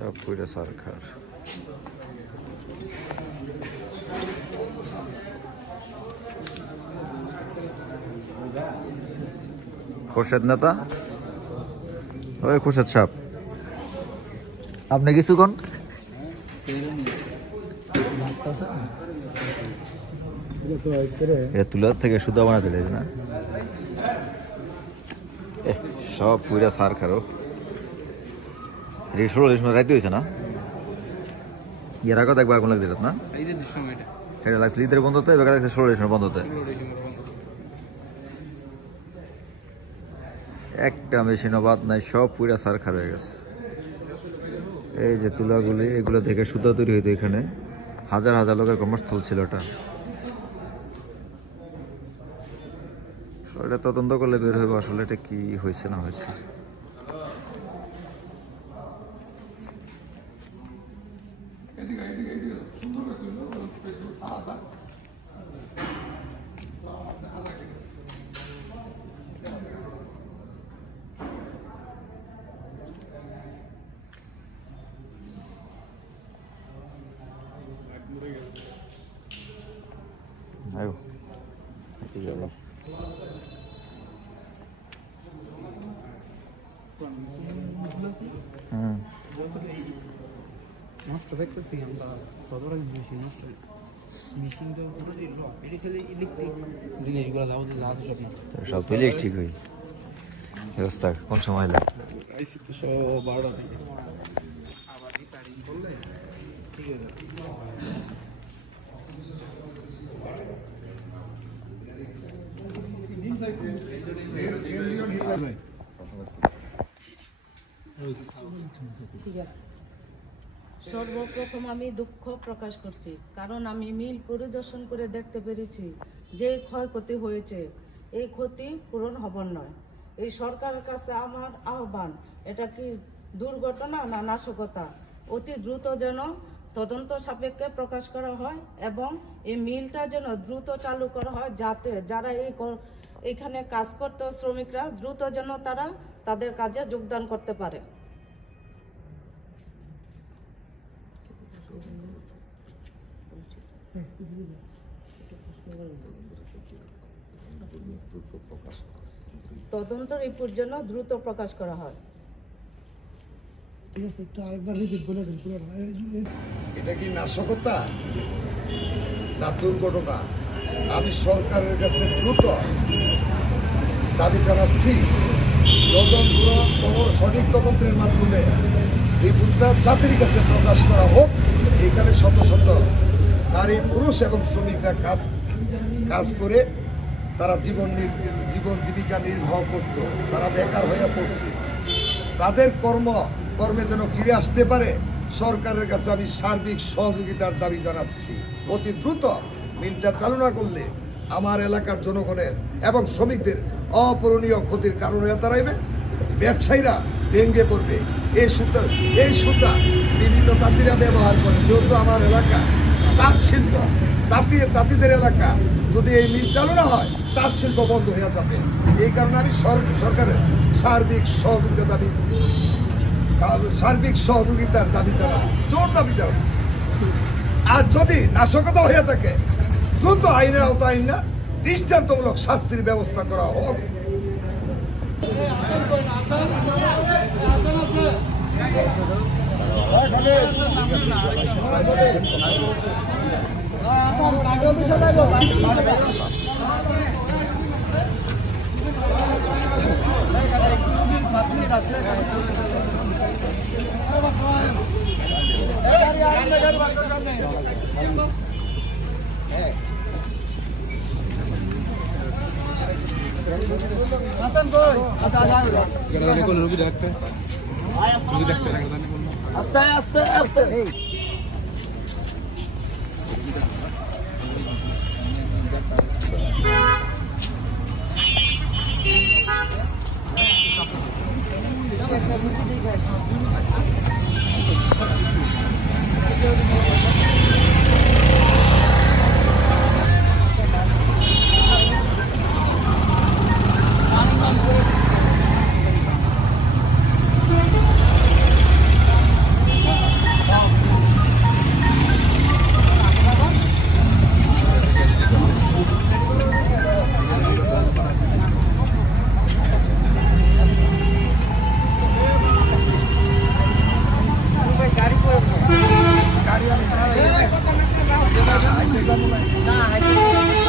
সব পুরো সরকার। খোরশেদ নেতা, ওই খোরশেদ সাহেব, আপনি কিছু কোন এটা তুলার থেকে সুদা বানাতে না? সব পুরা সার খারো। এটা 16 ডিসেম্বর রাইতে হয়েছে না? এর আগে তো একবার আগুন লাগছে না? এটা লাগছে ঈদের বন্ধতে, এবার লাগছে 16 ডিসেম্বর বন্ধতে। একটা মেশিনও বাদ নাই, সব পুরা সার খার হয়ে গেছে। এই যে তুলাগুলি, এগুলো থেকে সুতা তৈরি হইতো। এখানে হাজার হাজার লোকের কর্মস্থল ছিল। এটা তদন্ত করলে বের হইব আসলে এটা কি হয়েছে না হয়েছে। আয়ো নষ্ট দেখতেছি আমরা কতটা মেশিন নষ্ট মেশিনটা পুরো এটা খেলে ইলেকট্রিক জিনিসগুলো সব তো ইলেকট্রিক হই ব্যবস্থা কোন সময় লাগে? আইসি তো 12টা থেকে আবার রিপেয়ারিং করলে ঠিক হয়ে যাবে। ঠিক আছে, সর্বপ্রথম আমি দুঃখ প্রকাশ করছি, কারণ আমি মিল পরিদর্শন করে দেখতে পেরেছি যে ক্ষয়ক্ষতি হয়েছে এই ক্ষতি পূরণ হবার নয়। এই সরকারের কাছে আমার আহ্বান, এটা কি দুর্ঘটনা না নাশকতা? অতি দ্রুত যেন তদন্ত সাপেক্ষে প্রকাশ করা হয় এবং এই মিলটা যেন দ্রুত চালু করা হয়, যাতে যারা এইখানে কাজ করতে শ্রমিকরা দ্রুত যেন তারা তাদের কাজে যোগদান করতে পারে। তদন্ত রিপোর্ট যেন দ্রুত প্রকাশ করা হয়। ঠিক আছে, একটু আরেকবার রিপিট বলে দেন পুরো। এটা কি নাশকতা না দুর্ঘটনা? আমি সরকারের কাছে দ্রুত দাবি জানাচ্ছি, সঠিক তদন্তের মাধ্যমে রিপোর্টটা জাতির কাছে প্রকাশ করা হোক। এখানে শত শত নারী, পুরুষ এবং শ্রমিকরা কাজ করে তারা জীবন জীবিকা নির্বাহ করত, তারা বেকার হয়ে পড়ছে। তাদের কর্মে যেন ফিরে আসতে পারে, সরকারের কাছে আমি সার্বিক সহযোগিতার দাবি জানাচ্ছি। অতি দ্রুত মিলটা চালু না করলে আমার এলাকার জনগণের এবং শ্রমিকদের অপূরণীয় ক্ষতির কারণ হয়ে দাঁড়াইবে। ব্যবসায়ীরা ভেঙে পড়বে। এই সুতা বিভিন্ন তাঁতিরা ব্যবহার করে, যেহেতু আমার এলাকা তাঁত শিল্প, তাঁতিদের এলাকা, যদি এই মিল চালু না হয় তাঁত শিল্প বন্ধ হয়ে যাবে। এই কারণে আমি সরকারের সার্বিক সহযোগিতার দাবি জানাচ্ছি, জোর দাবি জানাচ্ছি। আর যদি নাশকতা হয়ে থাকে, দ্রুত আইনের আওতায় না দৃষ্টান্তমূলক শাস্তির ব্যবস্থা করা হোক। আস্তে আস্তে আস্তে না